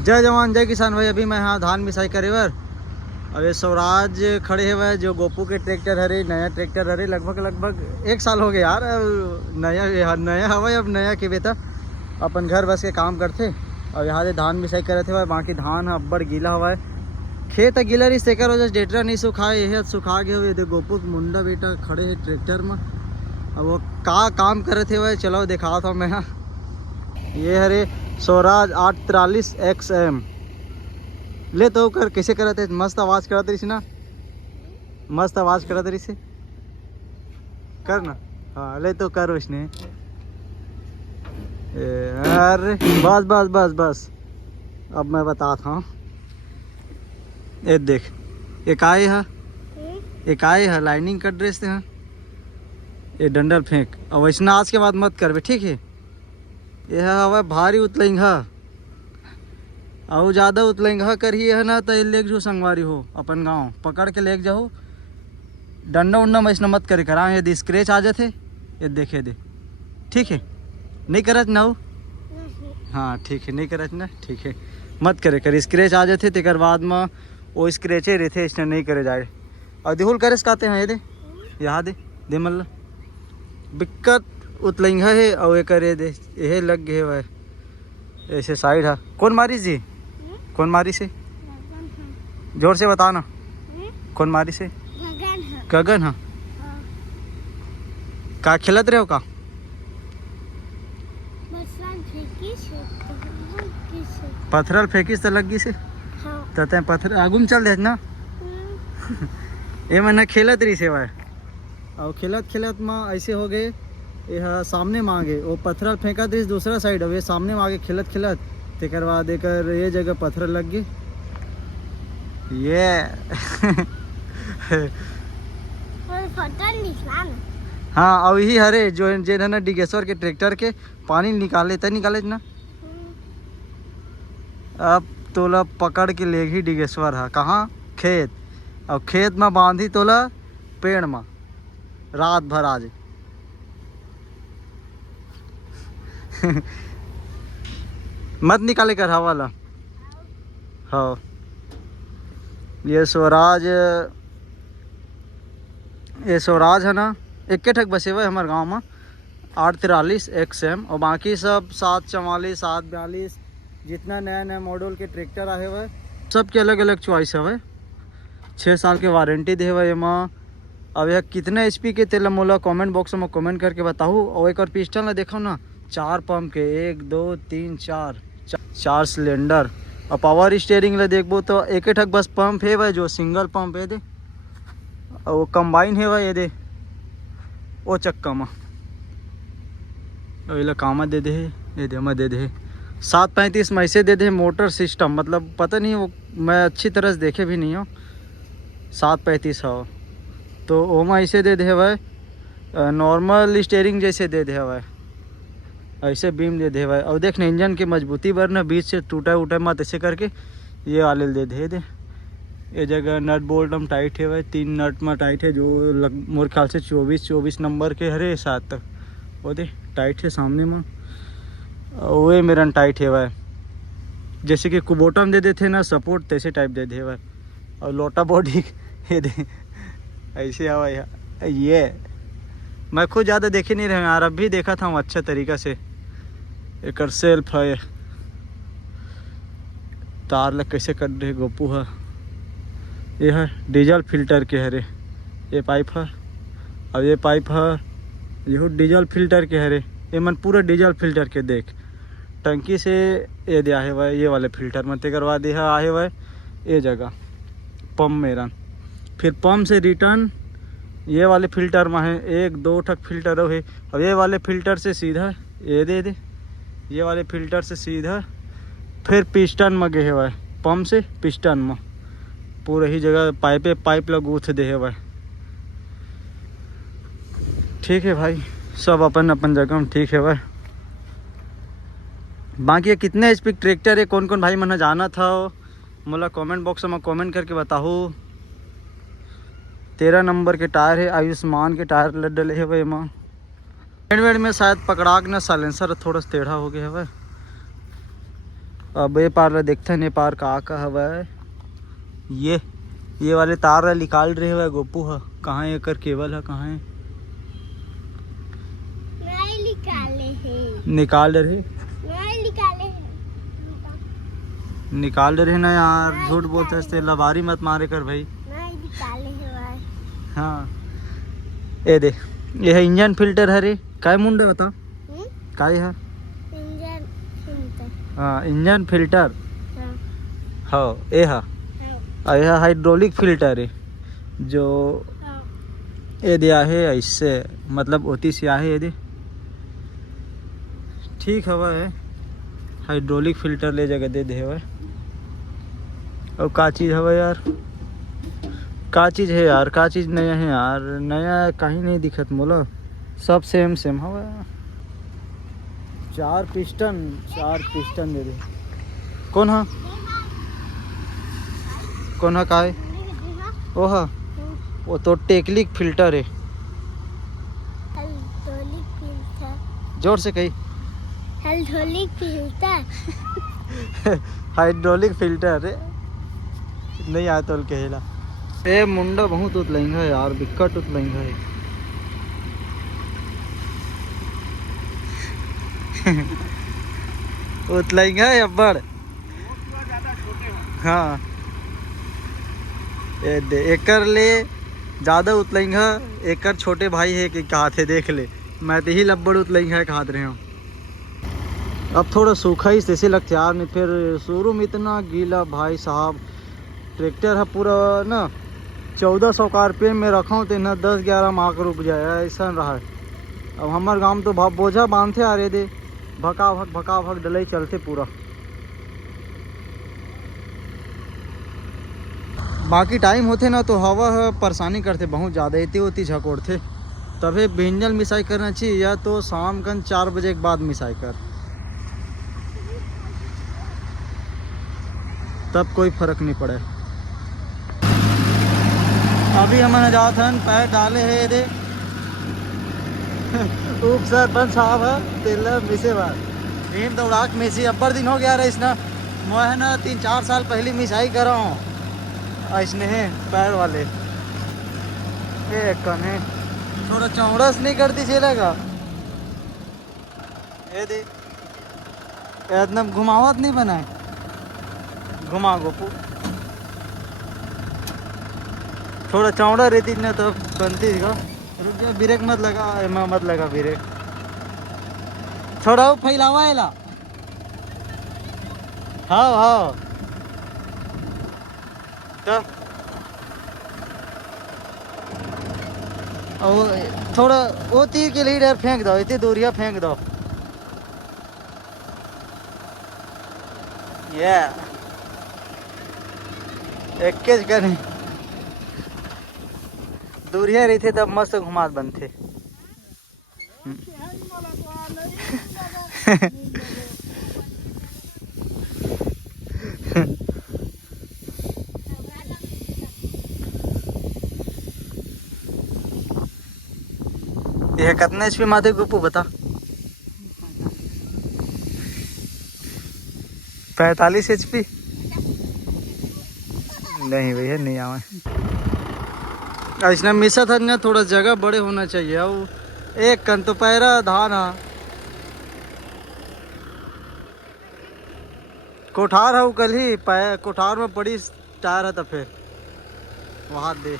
जय जवान जय किसान भाई। अभी मैं यहाँ धान मिसाई करे बर। अब ये स्वराज खड़े हुए जो गोपू के ट्रैक्टर हरे, नया ट्रैक्टर हरे, लगभग 1 साल हो गया यार। नया नया हवा अब नया के बेटा अपन घर बस के काम करते। और यहाँ से धान मिसाई करे थे, बाकी धान अब्बड़ गीला हुआ है। खेत गीला रही सेकर वजह डेटरा नहीं सुखाए, यह सुखा गए हुए। गोपू मुंडा बेटा खड़े है ट्रैक्टर में। अब वो का काम करे थे वह, चलो दिखा था मैं। ये हरे स्वराज 843 XM ले तो कर कैसे करते, मस्त आवाज़ करते रही ना, मस्त आवाज़ करते रही से कर ना। हाँ ले तो कर उसने। अरे बस बस बस बस, अब मैं बताता हूँ। ये देख, एक आए है लाइनिंग का ड्रेस है, ये डंडल फेंक। अब वैसना आज के बाद मत करबे, ठीक है। यह हवा भारी उतलेंगा और ज़्यादा उतलेंगा करी है ना, तो लेक जो संगवारी हो अपन गांव पकड़ के लेक जाओ। डंडा उंडा वैसना मत करे करा, यदि स्क्रैच आ जाते ये देखे दे, ठीक है। नहीं करत ना हो, हाँ ठीक है, नहीं करत ना, ठीक है। मत करे कर, स्क्रैच आ जाते तेकर बाद में वो स्क्रैचे रहते, इसने नहीं करे जाए। और दिहुल करे कहते हैं, ये दे यहाँ दे मल्ला दिक्कत उतलेंगा है। और ये करे दे, यह लग गए वह ऐसे साइड है। कौन मारी जी, कौन मारी से, जोर से बताना। कौन मारी से, गगन है। का खिलत रहे हो का, पत्थरल फेंकिस तो लगी से, तते पत्थर आगुम चल दे ना। ये मैंने खेलत रही से वह, और खेलत में ऐसे हो गए। यह सामने मांगे वो पत्थर फेंका थे दूसरा साइड, अब ये सामने मांगे खिलत तेकर बाद एकर ये जगह पत्थर लग गए। ये हाँ, और यही हरे जो जे ना डिगेश्वर के ट्रैक्टर के पानी निकाले ना। अब तोला पकड़ के ले ही डिगेश्वर है कहाँ, खेत। और खेत में बांधी तोला पेड़ में रात भर आज। मत निकाले कर हवाला। हाँ ये स्वराज है ना, एक ठक बसे हुए हमारे गांव में 843 XM। और बाकी सब 744 742 जितना नया मॉडल के ट्रैक्टर आए हुए सब के अलग अलग चॉइस है। 6 साल के वारंटी दे हुए एमा। अब यह कितने HP के तेल मोला कमेंट बॉक्स में कमेंट करके बताऊँ। और एक और पिस्टन ला देखो ना, 4 पंप के, 1 2 3 4 सिलेंडर। और पावर स्टीयरिंग ला देखबो तो एक ठक बस पंप है वह, जो सिंगल पंप है दे। और वो कंबाइन है वह, ये दे वो चक्का में कामा दे दे, ये दे मैं दे दे 735 में ऐसे दे दे। मोटर सिस्टम मतलब पता नहीं, वो मैं अच्छी तरह से देखे भी नहीं हूँ। 735 हो तो ओमा ऐसे दे दे भाई, नॉर्मल स्टीयरिंग जैसे दे दे भाई, ऐसे बीम दे दे भाई। और देखना इंजन की मजबूती पर ना बीच से टूटा मत, ऐसे करके ये वाले दे दे। ये जगह नट बोल्ट हम टाइट है भाई, 3 नट में टाइट है, जो मोर ख्याल से 24 नंबर के हरे 7 तक वो दे टाइट है सामने में। वो मेरा टाइट है भाई, जैसे कि कुबोटा में दे देते ना सपोर्ट, तैसे टाइप दे दे भाई। और लोटा बॉडी ये दे ऐसे आवा यार। ये मैं खुद ज़्यादा देखे नहीं रहे यार, अब भी देखा था अच्छा तरीक़ा से। एक सेल्फ है, तार लग कैसे कर रहे गोपू है। ये है डीजल फिल्टर के हरे, ये पाइप है। अब ये पाइप है, ये डीजल फिल्टर के हरे। ये मन पूरा डीजल फिल्टर के देख, टंकी से ये दिया है भाई, ये वाले फिल्टर में ते करवा दिया आहे भाई। ये जगह पंप मेरा, फिर पंप से रिटर्न ये वाले फिल्टर में है, 1 2 ठक फिल्टर है। और ये वाले फिल्टर से सीधा ये दे ये वाले फिल्टर से सीधा फिर पिस्टन में गए है भाई, पंप से पिस्टन में पूरा ही जगह पाइप लगूथ दे है भाई। ठीक है भाई, सब अपन जगह ठीक है भाई। बाकी ये कितने HP ट्रैक्टर है, कौन कौन भाई मैंने जाना था मोला कमेंट बॉक्स में कमेंट करके बताओ। 13 नंबर के टायर है, आयुष्मान के टायर डले है भाई। माँ एंड में शायद पकड़ा के ना साइलेंसर थोड़ा सा टेढ़ा हो गया है भाई। अब ये पार ला देखते हैं, पार का हवा है। ये वाले तार ला निकाल रहे हुए गोपू है। कहाँ है एकर केबल है, कहाँ है? नहीं निकाले हैं। निकाल रहे नहीं निकाले हैं। निकाल रहे ना यार, झूठ बोलते हैं, लबारी मत मारे कर भाई। नहीं निकाले हैं भाई। हाँ ये दे, ये है इंजन फिल्टर है रे। काय मुंडे बता काय है? Engine filter. हाँ इंजन फिल्टर। हाँ हाँ ये है। हाँ यह हाइड्रोलिक फिल्टर है जो हाँ। ये दिया है इससे, मतलब होती सी है ये दे। ठीक हवा है, हाइड्रोलिक फिल्टर ले जगह दे दे हुआ। और का चीज़ हवा यार, का चीज़ है यार, का चीज़ नया है यार? नया कहीं नहीं दिखत मोला, सब सेम सेम हवा। 4 पिस्टन दे दे। कौन है? कौन है का है? वो है, वो तो टेक्निक फिल्टर है। Hydraulic filter. जोर से कही। Hydraulic filter. हाइड्रोलिक फिल्टर है, नहीं आया तो कहेला। ए मुंडा बहुत उतलेंगा है यार, बिकट उतलेंगा है। उतलेंगा है अब्बड़। हाँ ये दे, एकर ले ज़्यादा उतलेंगा, एकर छोटे भाई है कि कहा थे देख ले। मैं तो ही लब्बड़ उतलेंगा है कहा रहे हूँ। अब थोड़ा सूखा ही जैसे लगता यार, नहीं फिर शुरू में इतना गीला भाई साहब। ट्रैक्टर है पूरा ना 1400 का RPM में रखा तो ना 10-11 माह का रुक जाए, ऐसा रहा है। अब हमारे गांव तो बोझा बांधते आ रहे थे, भका भक डले चलते पूरा। बाकी टाइम होते ना तो हवा परेशानी करते बहुत ज़्यादा, इतनी होती झकोड़ते। तभी भिंजल मिसाई करना चाहिए, या तो शाम कन 4 बजे के बाद मिसाई कर, तब कोई फर्क नहीं पड़े। अभी हमने जात हन पैर डाले है दे उप सरपंच साहब है तेल मिसे बार नीम दौड़ाक मिसी अब्बर दिन हो गया रहा इसना। मैं है ना 3-4 साल पहले मिसाई करा हूँ ऐसने है पैर वाले। ये कन है थोड़ा चौड़स नहीं करती चलेगा। ये दे इतना घुमावत नहीं बनाए, घुमा गोपू थोड़ा चौड़ा रहती ना तो बनती का। रुक जा, ब्रेक मत लगा, एमा मत लगा ब्रेक, थोड़ा फैलावा है ला। हाँ हाँ तो थोड़ा वो तीर के लीडर फेंक दो, इतनी दूरिया फेंक दो। ये एक करें दूरिया रही थे तब मस्त घुमात बनते। यह कितने HP माथे गुप्पू बता? 45 HP? नहीं भैया नहीं आवे। इसने मिसा था ना, थोड़ा जगह बड़े होना चाहिए। अब एक कन तो पैरा धाना कोठार है, कल ही कोठार में पड़ी टायर है तो फिर वहाँ दे।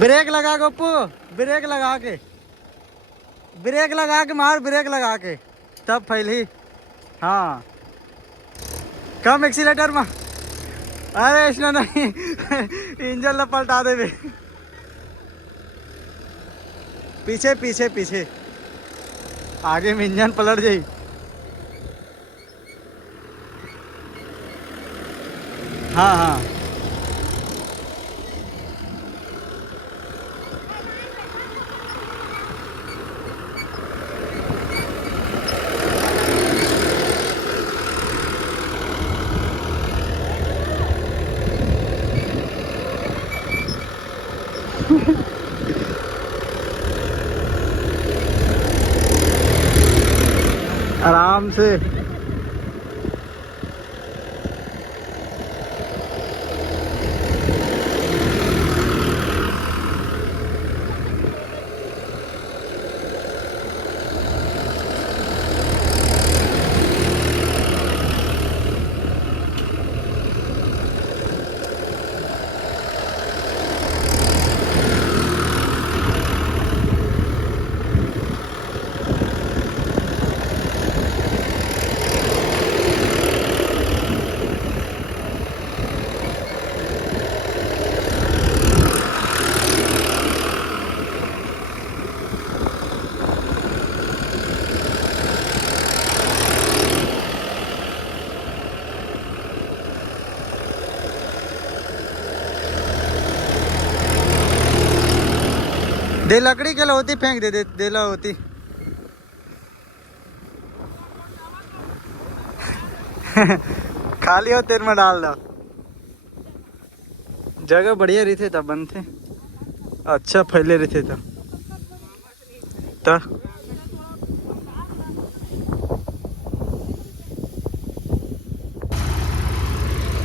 ब्रेक लगा गोपू, ब्रेक लगा के मार, ब्रेक लगा के तब फैली। हाँ कम एक्सीलेटर में, अरे इसने नहीं इंजन ला पलटा दे। पीछे पीछे पीछे आगे में इंजन पलट जाई। हाँ हाँ आराम से। दे लकड़ी के लिए होती, फेंक दे दे ला होती। खाली हो तेल में डाल दो। जगह बढ़िया रही थे तब बनते, अच्छा फैले रहे थे तब।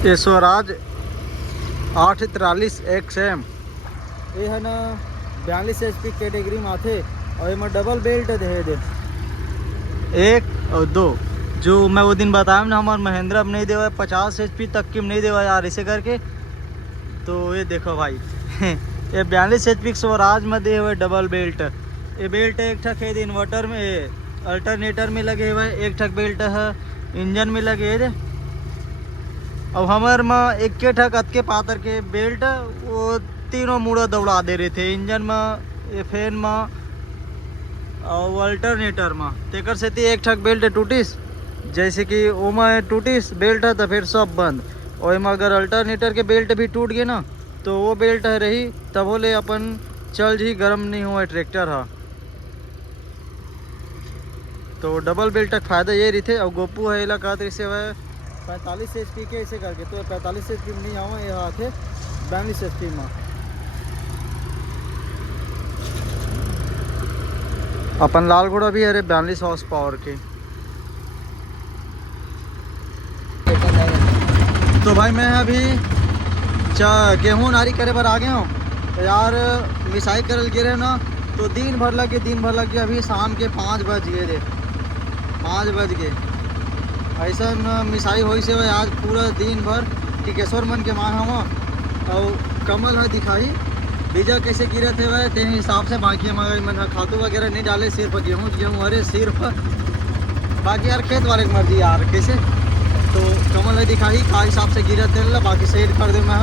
ये स्वराज 843 XM ये है ना 42 HP कैटेगरी में आते और ये में डबल बेल्ट दे 1 और 2। जो मैं वो दिन बताया ना हमारे महिंद्रा में नहीं देवा 50 HP तक की नहीं देवा यार इसे करके। तो ये देखो भाई ये 42 HP स्वराज में दे हुए डबल बेल्ट। ये बेल्ट एक ठक है इन्वर्टर में अल्टरनेटर में लगे हुए, एक ठक बेल्ट है इंजन में लगे है। अब हमारे में एक के ठक अत के पातर के बेल्ट वो तीनों मुड़ा दौड़ा दे रहे थे, इंजन में, फैन में और अल्टरनेटर में। तेकर से एक ठक बेल्ट टूटिस, जैसे कि ओमा टूटिस बेल्ट है तो फिर सब बंद। और में अगर अल्टरनेटर के बेल्ट भी टूट गए ना तो वो बेल्ट है रही तब बोले अपन चल जी गर्म नहीं हुआ ट्रैक्टर है। तो डबल बेल्ट तक फायदा ये रही थे। और गोपू है इलाका से वह 45 HP के ऐसे करके, तो 45 HP में नहीं आवा, ये आते 42 HP में। अपन लाल घोड़ा भी अरे 42 हॉर्स पावर के। तो भाई मैं अभी गेहूँ नारी करे पर आ गया हूँ यार। मिसाई करल गिरे ना तो दिन भर लगे अभी शाम के 5 बज गए रे, 5 बज गए। ऐसा मिसाई हो से आज पूरा दिन भर टिकेश्वर मन के मान हुआ और कमल है दिखाई बीजा कैसे गिरे थे वह तेरे हिसाब से। बाकी मगर मन खातू वगैरह नहीं डाले, सिर्फ गेहूँ अरे सिर्फ बाकी यार खेत वाले की मर्जी यार कैसे। तो कमल है दिखाई का हिसाब से गिरा तेल, बाकी सेट कर दे मैं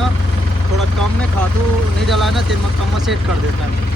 थोड़ा कम में खातू नहीं डाला ना तेल में कम में सेट कर देता है।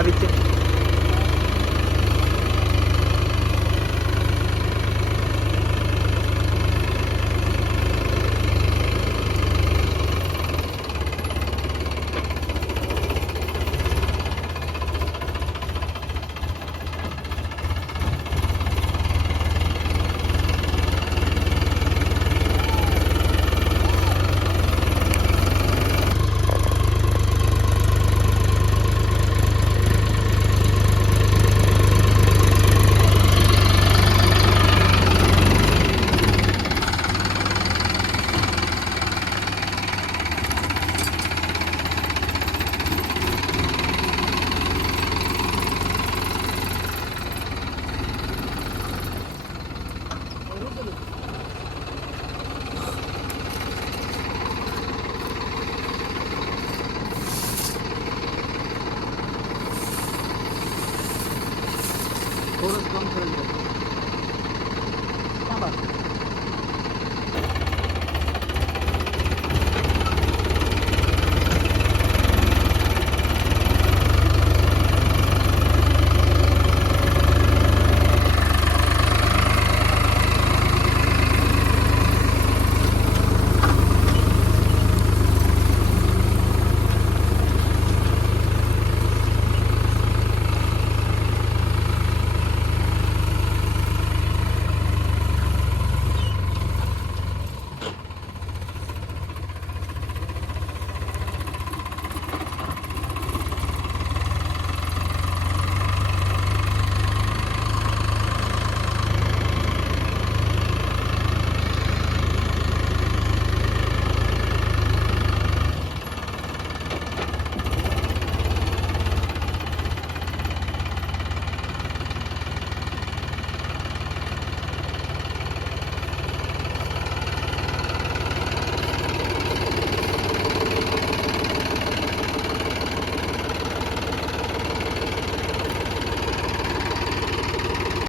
अभी थोड़ा कम करेंगे।